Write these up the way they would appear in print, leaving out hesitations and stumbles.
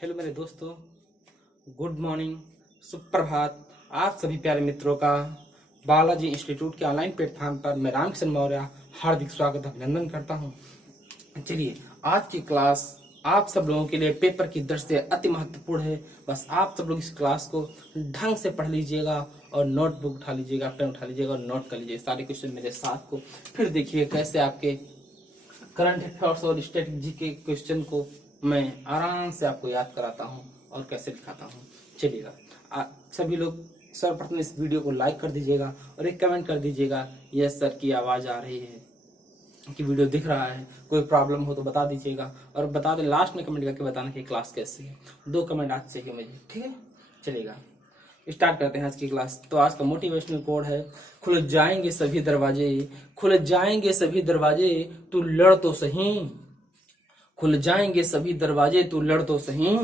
Hello मेरे दोस्तों, good morning, सुप्रभात। आप सभी प्यारे मित्रों का बालाजी इंस्टीट्यूट के ऑनलाइन प्लेटफॉर्म पर मैं रामकिशन मौर्य हार्दिक स्वागत अभिनंदन करता हूं। चलिए, आज की क्लास आप सब लोगों के लिए पेपर की दृष्टि से अति महत्वपूर्ण है। बस आप सब लोग इस क्लास को ढंग से पढ़ लीजिएगा और नोटबुक उठा लीजिएगा, पेन उठा लीजिएगा और नोट कर लीजिए सारे क्वेश्चन मेरे साथ को। फिर देखिए कैसे आपके करंट अफेयर्स और स्ट्रेटजी के क्वेश्चन को मैं आराम से आपको याद कराता हूँ और कैसे दिखाता हूँ। चलिएगा, सभी लोग सर्वप्रथम इस वीडियो को लाइक कर दीजिएगा और एक कमेंट कर दीजिएगा, यस सर की आवाज आ रही है, कि वीडियो दिख रहा है। कोई प्रॉब्लम हो तो बता दीजिएगा और बता दें, लास्ट में कमेंट करके बताना कि क्लास कैसी है। 2 कमेंट आज चाहिए मुझे, ठीक है। चलिएगा, स्टार्ट करते हैं आज की क्लास। तो आज का मोटिवेशनल कोड है, खुल जाएंगे सभी दरवाजे, खुल जाएंगे सभी दरवाजे, तू लड़ तो सही। खुल जाएंगे सभी दरवाजे, तू लड़ तो सही।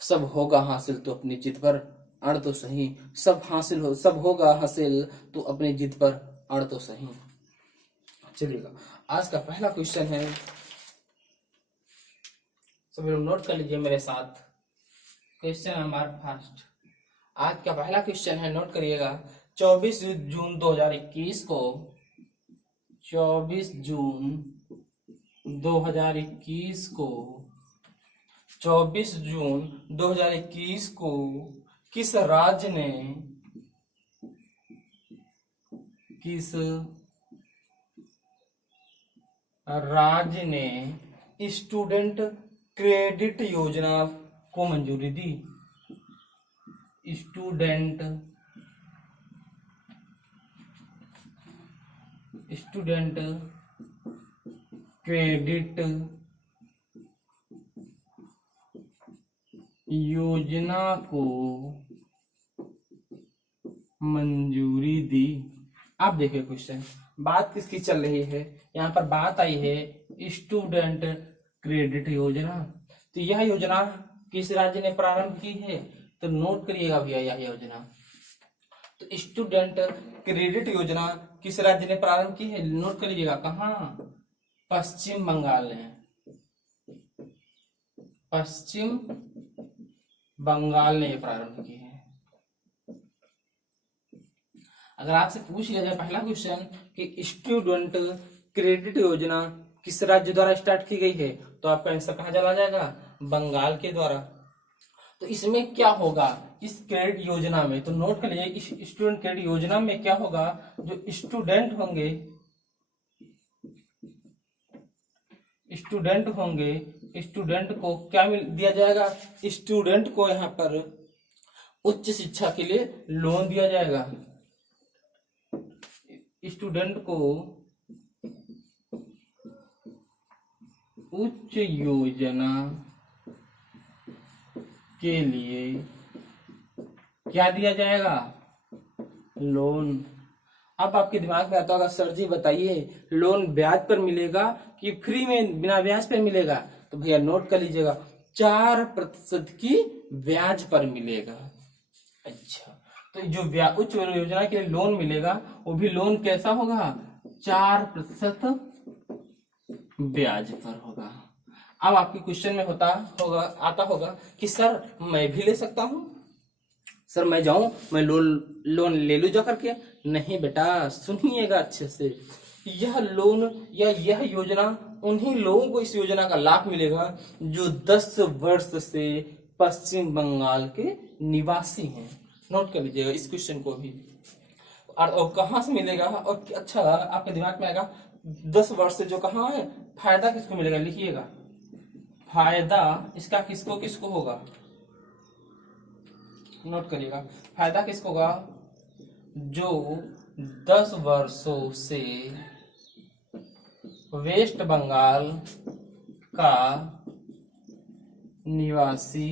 सब होगा हासिल तो अपनी जिद पर अड़ तो सही। सब होगा हासिल तो अपनी जिद पर अड़ तो सही। चलिएगा, आज का पहला क्वेश्चन है, सभी लोग नोट कर लीजिए मेरे साथ। क्वेश्चन नंबर फर्स्ट, आज का पहला क्वेश्चन है, नोट करिएगा। 24 जून 2021 को 24 जून 2021 को 24 जून 2021 को किस राज्य ने स्टूडेंट क्रेडिट योजना को मंजूरी दी? स्टूडेंट क्रेडिट योजना को मंजूरी दी। आप देखिए क्वेश्चन, बात किसकी चल रही है? यहाँ पर बात आई है स्टूडेंट क्रेडिट योजना। तो यह योजना किस राज्य ने प्रारंभ की है? तो नोट करिएगा भैया, यह योजना तो स्टूडेंट क्रेडिट योजना किस राज्य ने प्रारंभ की है? नोट कर लीजिएगा, कहाँ? पश्चिम बंगाल ने। पश्चिम बंगाल ने प्रारंभ की है। अगर आपसे पूछ लिया जाए पहला क्वेश्चन कि स्टूडेंट क्रेडिट योजना किस राज्य द्वारा स्टार्ट की गई है, तो आपका आंसर कहाँ चला जाएगा? बंगाल के द्वारा। तो इसमें क्या होगा इस क्रेडिट योजना में? तो नोट कर लीजिए, इस स्टूडेंट क्रेडिट योजना में क्या होगा? जो स्टूडेंट होंगे, स्टूडेंट को क्या दिया जाएगा? स्टूडेंट को यहाँ पर उच्च शिक्षा के लिए लोन दिया जाएगा। स्टूडेंट को उच्च योजना के लिए क्या दिया जाएगा? लोन। अब आपके दिमाग में आता होगा, सर जी बताइए, लोन ब्याज पर मिलेगा कि फ्री में बिना ब्याज पर मिलेगा? तो भैया नोट कर लीजिएगा, 4% की ब्याज पर मिलेगा। अच्छा, तो जो उच्च योजना के लिए लोन मिलेगा, वो भी लोन कैसा होगा? 4% ब्याज पर होगा। अब आपके क्वेश्चन में आता होगा कि सर मैं भी ले सकता हूं? सर मैं जाऊं, मैं लोन ले लूं जा करके? नहीं बेटा, सुनिएगा अच्छे से। यह लोन या यह योजना उन्हीं लोगों को इस योजना का लाभ मिलेगा जो 10 वर्ष से पश्चिम बंगाल के निवासी हैं। नोट कर लीजिएगा इस क्वेश्चन को भी। और कहाँ से मिलेगा? और अच्छा, आपके दिमाग में आएगा 10 वर्ष से जो कहाँ है, फायदा किसको मिलेगा? लिखिएगा, फायदा इसका किसको होगा? नोट करिएगा, फायदा किसको होगा? जो 10 वर्षों से वेस्ट बंगाल का निवासी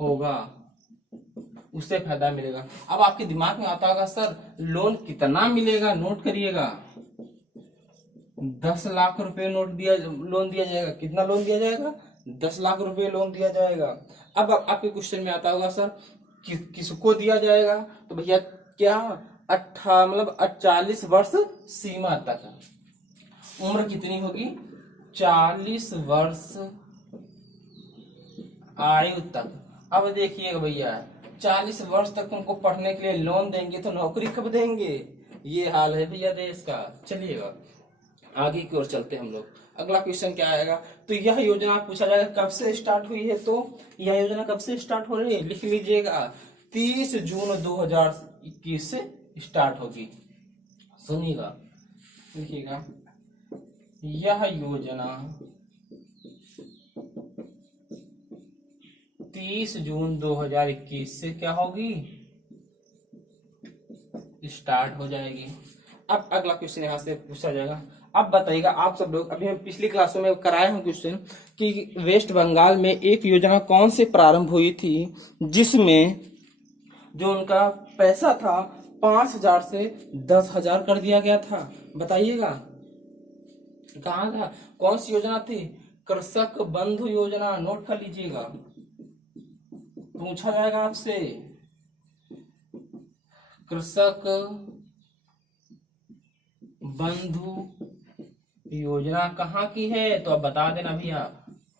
होगा, उसे फायदा मिलेगा। अब आपके दिमाग में आता होगा, सर लोन कितना मिलेगा? नोट करिएगा, 10 लाख रुपए लोन दिया जाएगा। कितना लोन दिया जाएगा? 10 लाख रुपए लोन दिया जाएगा। अब आपके क्वेश्चन में आता होगा, सर किसको दिया जाएगा? तो भैया क्या 40 वर्ष सीमा तक उम्र कितनी होगी? 40 वर्ष आयु तक। अब देखिएगा भैया 40 वर्ष तक तुमको पढ़ने के लिए लोन देंगे तो नौकरी कब देंगे, ये हाल है भैया देश का। चलिएगा आगे की ओर चलते हम लोग। अगला क्वेश्चन क्या आएगा, तो यह योजना पूछा जाएगा कब से स्टार्ट हुई है, तो यह योजना कब से स्टार्ट हो रही है, लिख लीजिएगा 30 जून 2021 से स्टार्ट होगी। सुनिएगा, लिखिएगा यह योजना 30 जून 2021 से क्या होगी, स्टार्ट हो जाएगी। अब अगला क्वेश्चन यहाँ से पूछा जाएगा। अब बताइएगा आप सब लोग, अभी हम पिछली क्लासों में कराए हैं क्वेश्चन कि वेस्ट बंगाल में एक योजना कौन से प्रारंभ हुई थी जिसमें जो उनका पैसा था 5,000 से 10,000 कर दिया गया था। बताइएगा कहाँ था, कौन सी योजना थी, कृषक बंधु योजना। नोट कर लीजिएगा, पूछा जाएगा आपसे कृषक बंधु योजना कहाँ की है, तो अब बता देना भैया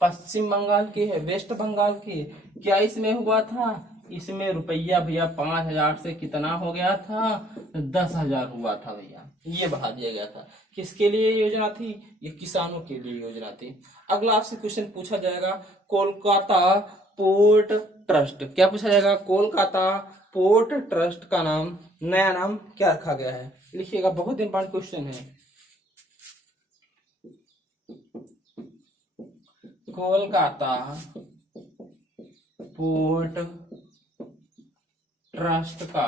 पश्चिम बंगाल की है, वेस्ट बंगाल की। क्या इसमें हुआ था, इसमें रुपया भैया 5,000 से कितना हो गया था, 10,000 हुआ था भैया, ये बढ़ा दिया गया था। किसके लिए योजना थी, ये किसानों के लिए योजना थी। अगला आपसे क्वेश्चन पूछा जाएगा कोलकाता पोर्ट ट्रस्ट। क्या पूछा जाएगा, कोलकाता पोर्ट ट्रस्ट का नाम, नया नाम क्या रखा गया है, लिखिएगा, बहुत इंपॉर्टेंट क्वेश्चन है। कोलकाता पोर्ट ट्रस्ट का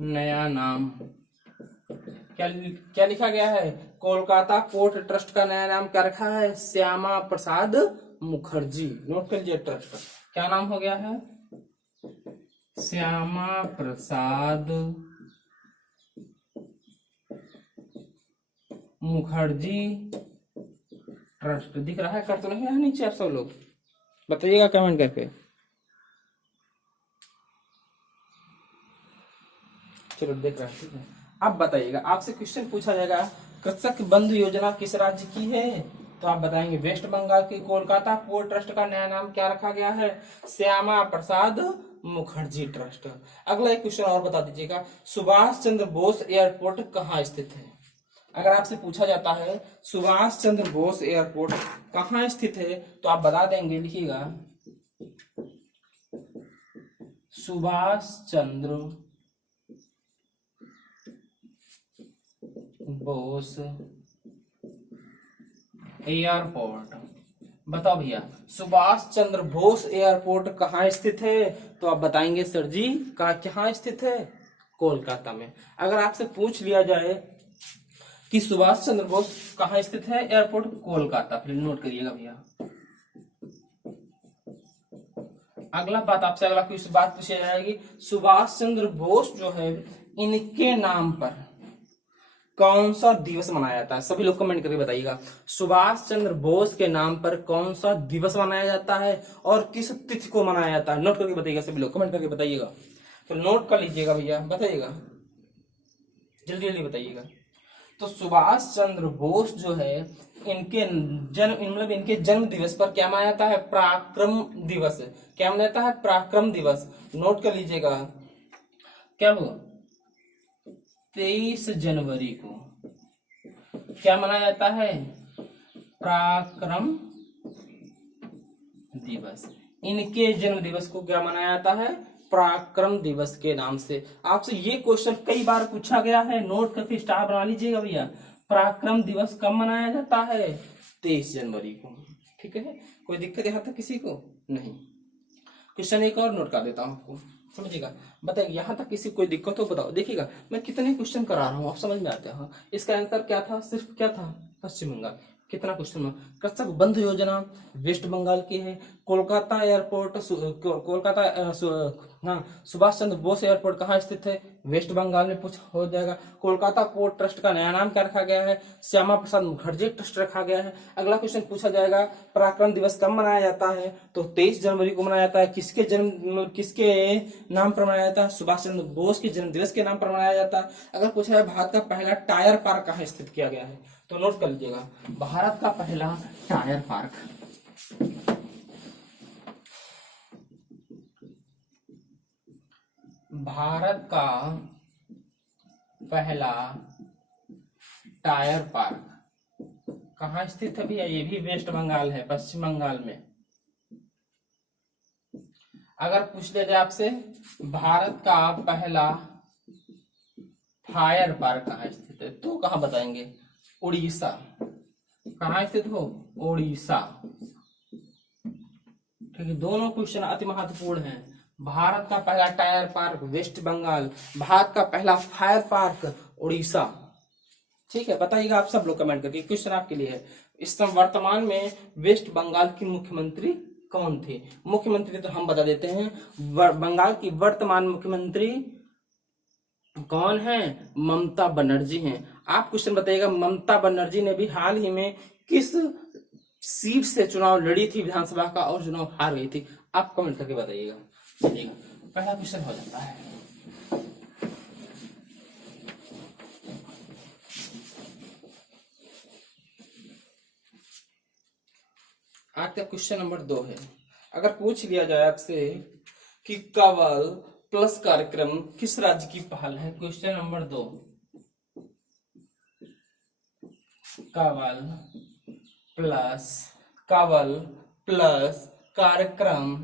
नया नाम क्या लिखा गया है, कोलकाता पोर्ट ट्रस्ट का नया नाम क्या रखा है, श्यामा प्रसाद मुखर्जी। नोट कर लीजिए, ट्रस्ट क्या नाम हो गया है, श्यामा प्रसाद मुखर्जी ट्रस्ट। दिख रहा है, कर तो नहीं रहा नीचे, आप सब लोग बताइएगा कमेंट करके। चलो देख रहा है, ठीक है। अब बताइएगा, आपसे क्वेश्चन पूछा जाएगा कृषक बंधु योजना किस राज्य की है, तो आप बताएंगे वेस्ट बंगाल की। कोलकाता पोर्ट ट्रस्ट का नया नाम क्या रखा गया है, श्यामा प्रसाद मुखर्जी ट्रस्ट। अगला एक क्वेश्चन और बता दीजिएगा, सुभाष चंद्र बोस एयरपोर्ट कहाँ स्थित है। अगर आपसे पूछा जाता है सुभाष चंद्र बोस एयरपोर्ट कहाँ स्थित है, तो आप बता देंगे, लिखिएगा सुभाष चंद्र बोस एयरपोर्ट। बताओ भैया सुभाष चंद्र बोस एयरपोर्ट कहाँ स्थित है, तो आप बताएंगे सर जी कहाँ स्थित है, कोलकाता में। अगर आपसे पूछ लिया जाए कि सुभाष चंद्र बोस कहाँ स्थित है एयरपोर्ट, कोलकाता, फिर नोट करिएगा भैया। अगला बात आपसे अगला क्वेश्चन बात पूछी जाएगी, सुभाष चंद्र बोस जो है इनके नाम पर कौन सा दिवस मनाया जाता है, सभी लोग कमेंट करके बताइएगा। सुभाष चंद्र बोस के नाम पर कौन सा दिवस मनाया जाता है और किस तिथि को मनाया जाता है, नोट करके बताइएगा, सभी लोग कमेंट करके बताइएगा। तो नोट कर लीजिएगा भैया, बताइएगा जल्दी जल्दी बताइएगा। तो सुभाष चंद्र बोस जो है इनके जन्म दिवस पर क्या मनाया जाता है, पराक्रम दिवस। क्या मनाया जाता है, पराक्रम दिवस। नोट कर लीजिएगा, क्या हो 23 जनवरी को क्या मनाया जाता है, पराक्रम दिवस। इनके जन्म दिवस को क्या मनाया जाता है, पराक्रम दिवस के नाम से। आपसे ये क्वेश्चन कई बार पूछा गया है, नोट करके स्टार बना लीजिएगा भैया। पराक्रम दिवस कब मनाया जाता है, 23 जनवरी को। ठीक है, कोई दिक्कत यहाँ तक किसी को नहीं। क्वेश्चन एक और नोट कर देता हूँ आपको, समझिएगा। बताइए यहाँ तक किसी कोई दिक्कत हो बताओ। देखिएगा मैं कितने क्वेश्चन करा रहा हूँ, आप समझ में आते हैं। इसका आंसर क्या था, सिर्फ क्या था, पश्चिम बंगाल। कितना क्वेश्चन, कृषक बंधु योजना वेस्ट बंगाल की है। कोलकाता एयरपोर्ट सुभाष चंद्र बोस एयरपोर्ट कहाँ स्थित है, वेस्ट बंगाल में पूछ हो जाएगा। कोलकाता पोर्ट ट्रस्ट का नया नाम क्या रखा गया है, श्यामा प्रसाद मुखर्जी ट्रस्ट रखा गया है। अगला क्वेश्चन पूछा जाएगा पराक्रम दिवस कब मनाया जाता है, तो 23 जनवरी को मनाया जाता है। किसके नाम पर मनाया जाता है, सुभाष चंद्र बोस के जन्म दिवस के नाम पर मनाया जाता है। अगर पूछा है भारत का पहला टायर पार्क कहाँ स्थित किया गया है, तो नोट कर लीजिएगा भारत का पहला टायर पार्क भारत का पहला टायर पार्क कहाँ स्थित है भैया? ये भी वेस्ट बंगाल है, पश्चिम बंगाल में। अगर पूछ लिया जाए आपसे भारत का पहला फायर पार्क कहाँ स्थित है, तो कहाँ बताएंगे? उड़ीसा। कहाँ स्थित हो? उड़ीसा। ठीक है, दोनों क्वेश्चन अति महत्वपूर्ण हैं। भारत का पहला टायर पार्क वेस्ट बंगाल, भारत का पहला फायर पार्क उड़ीसा। ठीक है, बताइएगा आप सब लोग कमेंट करके। क्वेश्चन आपके लिए है, इस समय वर्तमान में वेस्ट बंगाल की मुख्यमंत्री कौन थे? मुख्यमंत्री तो हम बता देते हैं, बंगाल की वर्तमान मुख्यमंत्री कौन है? ममता बनर्जी हैं। आप क्वेश्चन बताइएगा, ममता बनर्जी ने भी हाल ही में किस सीट से चुनाव लड़ी थी विधानसभा का और चुनाव हार गई थी? आप कमेंट करके बताइएगा। चलिएगा, पहला क्वेश्चन हो जाता है। आज का क्वेश्चन नंबर 2 है। अगर पूछ लिया जाए आपसे कि कंवल प्लस कार्यक्रम किस राज्य की पहल है? क्वेश्चन नंबर 2, कंवल प्लस कार्यक्रम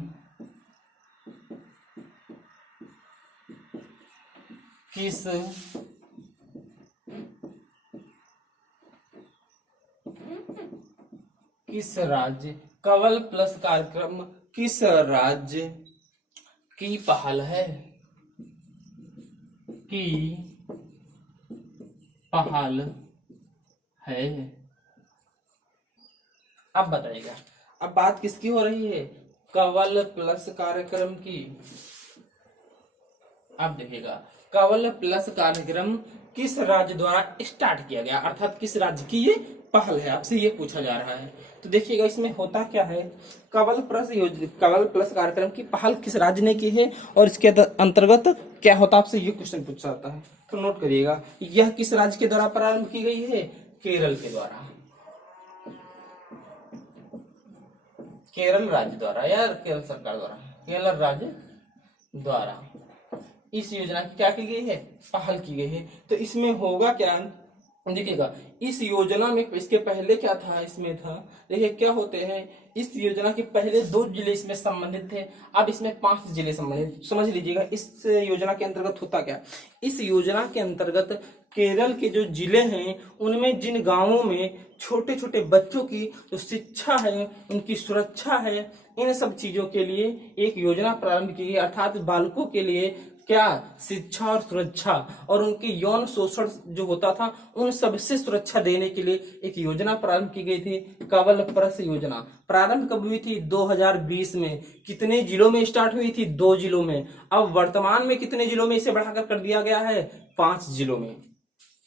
किस राज्य, कंवल प्लस कार्यक्रम किस राज्य की पहल है? की पहल है। अब बताइएगा, अब बात किसकी हो रही है? कंवल प्लस कार्यक्रम की। अब देखिएगा, कंवल प्लस कार्यक्रम किस राज्य द्वारा स्टार्ट किया गया, अर्थात किस राज्य की ये पहल है, आपसे ये पूछा जा रहा है। तो देखिएगा, इसमें होता क्या है, कंवल प्लस कार्यक्रम की पहल किस राज्य ने की है और इसके अंतर्गत क्या होता है, आपसे ये क्वेश्चन पूछा जाता है। तो नोट करिएगा, यह किस राज्य के द्वारा प्रारंभ की गई है? केरल के द्वारा, केरल राज्य द्वारा या केरल सरकार द्वारा, केरल राज्य द्वारा इस योजना की क्या की गई है? पहल की गई है। तो इसमें होगा क्या, देखिएगा, इस योजना में इसके पहले क्या था? इसमें था, देखिए क्या होते हैं, इस योजना के पहले 2 जिले इसमें संबंधित थे, अब इसमें 5 जिले संबंधित। समझ लीजिएगा, इस योजना के अंतर्गत होता क्या, इस योजना के अंतर्गत केरल के जो जिले हैं उनमें जिन गांवों में छोटे छोटे बच्चों की जो शिक्षा है, उनकी सुरक्षा है, इन सब चीजों के लिए एक योजना प्रारंभ की गई, अर्थात बालकों के लिए क्या शिक्षा और सुरक्षा और उनके यौन शोषण जो होता था उन सबसे सुरक्षा देने के लिए एक योजना प्रारंभ की गई थी, कंवल प्लस योजना। प्रारंभ कब हुई थी? 2020 में। कितने जिलों में स्टार्ट हुई थी? 2 जिलों में। अब वर्तमान में कितने जिलों में इसे बढ़ाकर कर दिया गया है? 5 जिलों में।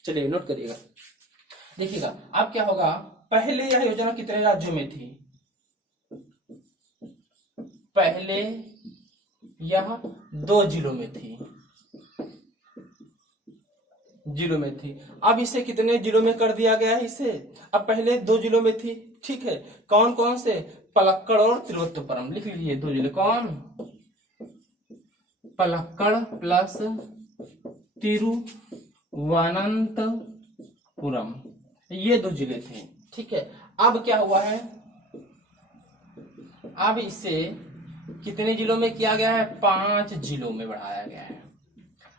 चलिए नोट करिएगा, देखिएगा अब क्या होगा, पहले यह योजना कितने राज्यों में थी? पहले यह 2 जिलों में थी, अब इसे कितने जिलों में कर दिया गया है? इसे अब पहले 2 जिलों में थी, ठीक है, कौन कौन से? पलक्कड़ और तिरुवनंतपुरम। लिख लीजिए 2 जिले, कौन? पलक्कड़ प्लस तिरुवनंतपुरम, ये 2 जिले थे, ठीक है। अब क्या हुआ है, अब इसे कितने जिलों में किया गया है? 5 जिलों में बढ़ाया गया है,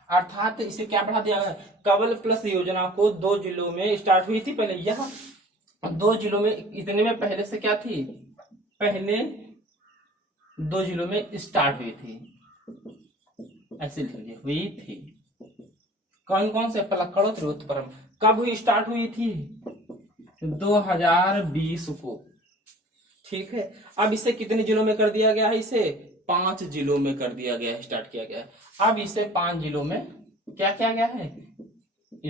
अर्थात इसे क्या बढ़ा दिया गया है? कंवल प्लस योजना को 2 जिलों में स्टार्ट हुई थी पहले, यह 2 जिलों में, इतने में पहले से क्या थी? पहले 2 जिलों में स्टार्ट हुई थी, ऐसे लिख लीजिए, हुई थी। कौन कौन से? पलक्कड़ और तिरुवनंतपुरम। कब हुई? स्टार्ट हुई थी 2020 को, ठीक है। अब इसे कितने जिलों में कर दिया गया है? इसे 5 जिलों में कर दिया गया है, स्टार्ट किया गया है। अब इसे 5 जिलों में क्या किया गया है?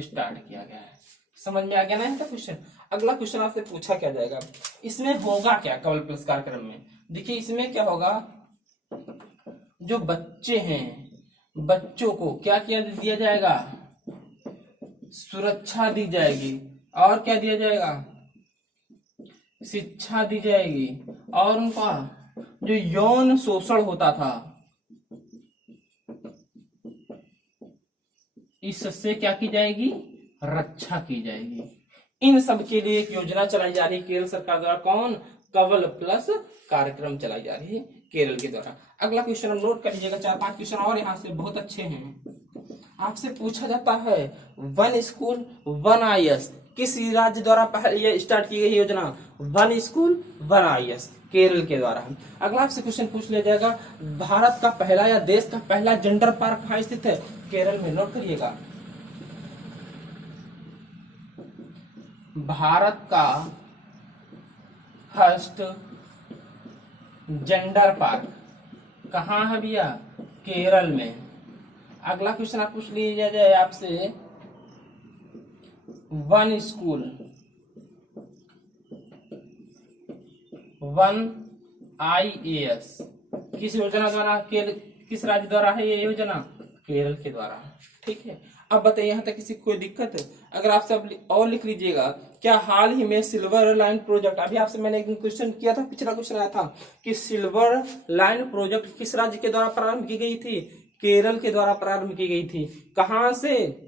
स्टार्ट किया गया है। समझ में आ गया ना इनका क्वेश्चन? अगला क्वेश्चन आपसे पूछा क्या जाएगा, इसमें होगा क्या कंवल प्लस कार्यक्रम में? देखिए इसमें क्या होगा, जो बच्चे हैं, बच्चों को क्या किया दिया जाएगा? सुरक्षा दी जाएगी, और क्या दिया जाएगा? शिक्षा दी जाएगी, और उनका जो यौन शोषण होता था, इससे क्या की जाएगी, रक्षा की जाएगी। इन सब के लिए एक योजना चलाई जा रही है केरल सरकार द्वारा। कौन, कवल प्लस कार्यक्रम चलाई जा रही है केरल के द्वारा। अगला क्वेश्चन हम नोट कर लीजिएगा, 4-5 क्वेश्चन और यहाँ से बहुत अच्छे हैं। आपसे पूछा जाता है वन स्कूल वन आईएएस किस राज्य द्वारा पहले ये स्टार्ट की गई योजना, one school one IAS Kerala के द्वारा। अगला आपसे क्वेश्चन पूछ लिया जाएगा, भारत का पहला या देश का पहला जेंडर पार्क कहाँ स्थित है, केरल में। नोट करिएगा, भारत का फर्स्ट जेंडर पार्क कहाँ है भैया, केरल में। अगला क्वेश्चन आप पूछ लिया जाए आपसे, वन स्कूल वन आईएएस किस योजना द्वारा, किस राज्य द्वारा है ये योजना, केरल के द्वारा। ठीक है, अब बताइए यहाँ तक किसी कोई दिक्कत है? अगर आप सब और लिख लीजिएगा, क्या हाल ही में सिल्वर लाइन प्रोजेक्ट, अभी आपसे मैंने एक क्वेश्चन किया था, पिछला क्वेश्चन आया था कि सिल्वर लाइन प्रोजेक्ट किस राज्य के द्वारा प्रारंभ की गई थी, केरल के द्वारा प्रारंभ की गई थी। कहां से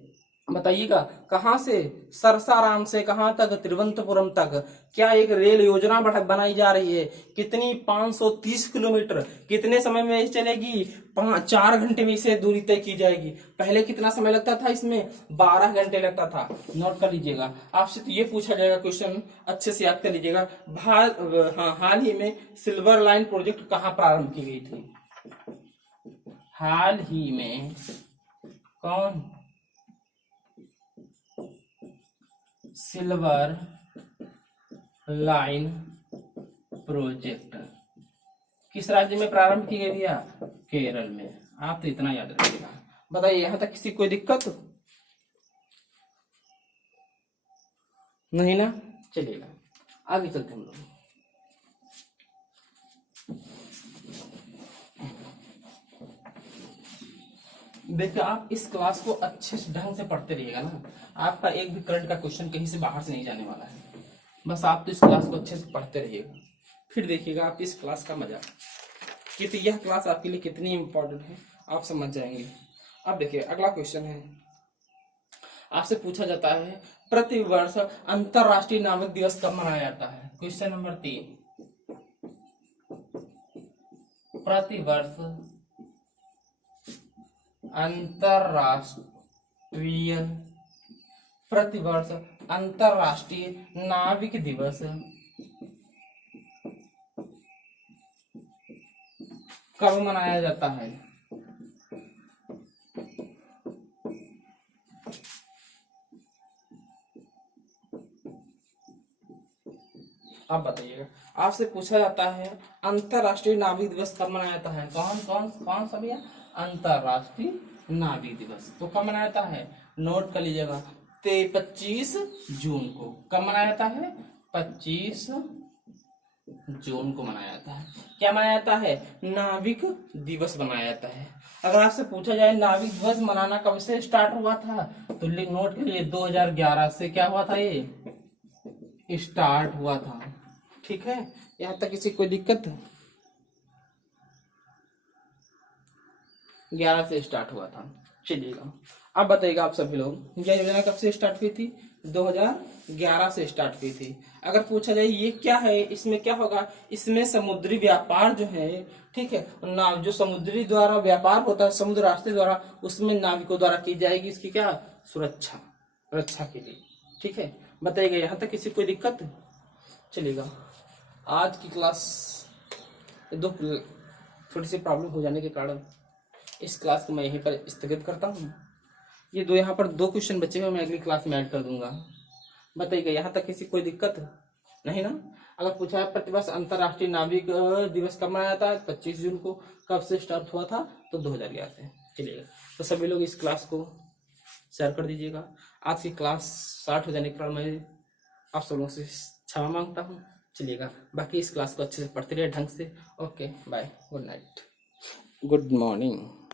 बताइएगा, कहां से, सरसाराम से कहां तक, तिरुवनंतपुरम तक। क्या एक रेल योजना बनाई जा रही है, कितनी, 530 किलोमीटर, कितने समय में चलेगी, 4 घंटे में इसे दूरी तय की जाएगी। पहले कितना समय लगता था इसमें, 12 घंटे लगता था। नोट कर लीजिएगा, आपसे तो ये पूछा जाएगा क्वेश्चन, अच्छे से याद कर लीजिएगा। हाल ही में सिल्वर लाइन प्रोजेक्ट कहाँ प्रारंभ की गई थी, हाल ही में कौन, सिल्वर लाइन प्रोजेक्ट किस राज्य में प्रारंभ की गई भैया, केरल में। आप तो इतना याद रखिएगा। बताइए यहां तक किसी कोई दिक्कत नहीं ना, चलिएगा आगे चलते हम लोग। देखिए आप इस क्लास को अच्छे से ढंग से पढ़ते रहिएगा ना, आपका एक भी करंट का क्वेश्चन कहीं से बाहर से नहीं जाने वाला है। बस आप तो इस क्लास को अच्छे से पढ़ते रहिएगा, फिर देखिएगा आप इस क्लास का मजा कि तो यह क्लास आपके लिए कितनी इंपॉर्टेंट है आप समझ जाएंगे। अब देखिए अगला क्वेश्चन है, आपसे पूछा जाता है प्रति वर्ष अंतरराष्ट्रीय नाविक दिवस कब मनाया जाता है। क्वेश्चन नंबर 3, प्रति वर्ष अंतरराष्ट्रीय नाविक दिवस कब मनाया जाता है। आप बताइएगा, आपसे पूछा जाता है अंतरराष्ट्रीय नाविक दिवस कब मनाया जाता है। कौन कौन कौन सा भैया, अंतरराष्ट्रीय नाविक दिवस तो कब मनाया जाता है, नोट कर लीजिएगा, 25 जून को। कब मनाया जाता है, 25 जून को मनाया जाता है। क्या मनाया जाता है, नाविक दिवस मनाया जाता है। अगर आपसे पूछा जाए नाविक दिवस मनाना कब से स्टार्ट हुआ था, तो नोट के लिए 2011 से क्या हुआ था, ये स्टार्ट हुआ था। ठीक है, यहाँ तक किसी कोई दिक्कत, 11 से स्टार्ट हुआ था। चलिएगा अब बताइएगा आप सभी लोग, यह योजना कब से स्टार्ट हुई थी, 2011 से स्टार्ट हुई थी। अगर पूछा जाए ये क्या है, इसमें क्या होगा, इसमें समुद्री व्यापार जो है, ठीक है, नाव जो समुद्री द्वारा व्यापार होता है समुद्र रास्ते द्वारा, उसमें नाविकों द्वारा की जाएगी इसकी क्या, सुरक्षा, रक्षा के लिए। ठीक है, बताइएगा यहाँ तक किसी कोई दिक्कत। चलिएगा आज की क्लास दो थोड़ी सी प्रॉब्लम हो जाने के कारण इस क्लास को मैं यहीं पर स्थगित करता हूँ। ये दो यहाँ पर 2 क्वेश्चन बचे हुए मैं अगली क्लास में ऐड कर दूंगा। बताइएगा यहाँ तक किसी कोई दिक्कत नहीं ना। अगर पूछा है प्रतिवर्ष अंतरराष्ट्रीय नाविक दिवस कब मनाया जाता है, 25 जून को। कब से स्टार्ट हुआ था, तो 2011 से। चलिएगा तो सभी लोग इस क्लास को शेयर कर दीजिएगा। आज की क्लास स्टार्ट हो जाने के कारण मैं आप सब लोगों से क्षमा मांगता हूँ। चलिएगा बाकी इस क्लास को अच्छे से पढ़ते रहिए ढंग से। Okay bye, good night, good morning.